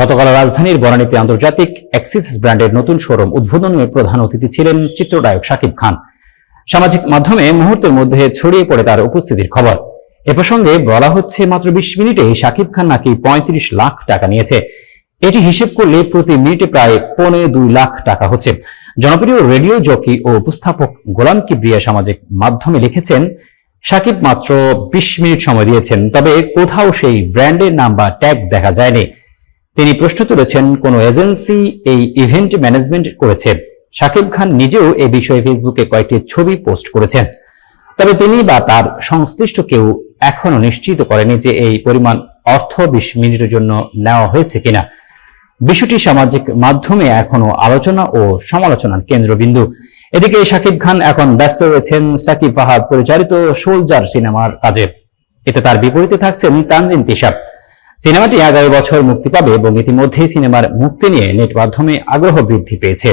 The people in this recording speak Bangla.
গতকাল রাজধানীর বনানীতে আন্তর্জাতিক অ্যাক্সিস ব্র্যান্ডের নতুন শোরুম উদ্বোধনের প্রধান অতিথি ছিলেন চিত্রনায়ক শাকিব খান। সামাজিক মাধ্যমে মুহূর্তের মধ্যে ছড়িয়ে পড়ে তার উপস্থিতির খবর। এ প্রসঙ্গে বলা হচ্ছে, মাত্র 20 মিনিটে শাকিব খান নাকি 35 লাখ টাকা নিয়েছে। এটি হিসেব করলে প্রতি মিনিটে প্রায় 2.25 লাখ টাকা হচ্ছে। জনপ্রিয় রেডিও জকি ও উপস্থাপক গোলাম কিবরিয়া সামাজিক মাধ্যমে লিখেছেন, শাকিব মাত্র 20 মিনিট সময় দিয়েছেন, তবে কোথাও সেই ব্র্যান্ডের নাম বা ট্যাগ দেখা যায়নি। তিনি প্রশ্ন তুলেছেন, কোন এজেন্সি এই ইভেন্ট ম্যানেজমেন্ট করেছে? শাকিব খান নিজেও এ বিষয়ে ফেসবুকে কয়েকটি ছবি পোস্ট করেছেন, তবে তিনি বা তার সংশ্লিষ্ট কেউ এখনো নিশ্চিত করেনি যে এই পরিমাণ অর্থ 20 মিনিটের জন্য নেওয়া হয়েছে কিনা। বিষয়টি সামাজিক মাধ্যমে এখনো আলোচনা ও সমালোচনার কেন্দ্রবিন্দু। এদিকে শাকিব খান এখন ব্যস্ত রয়েছেন সাকিব ফাহাদ পরিচালিত সোলজার সিনেমার কাজে। এতে তার বিপরীতে থাকছেন তানজিন তিশা। সিনেমাটি আগামী বছর মুক্তি পাবে এবং ইতিমধ্যেই সিনেমার মুক্তি নিয়ে নেট মাধ্যমে আগ্রহ বৃদ্ধি পেয়েছে।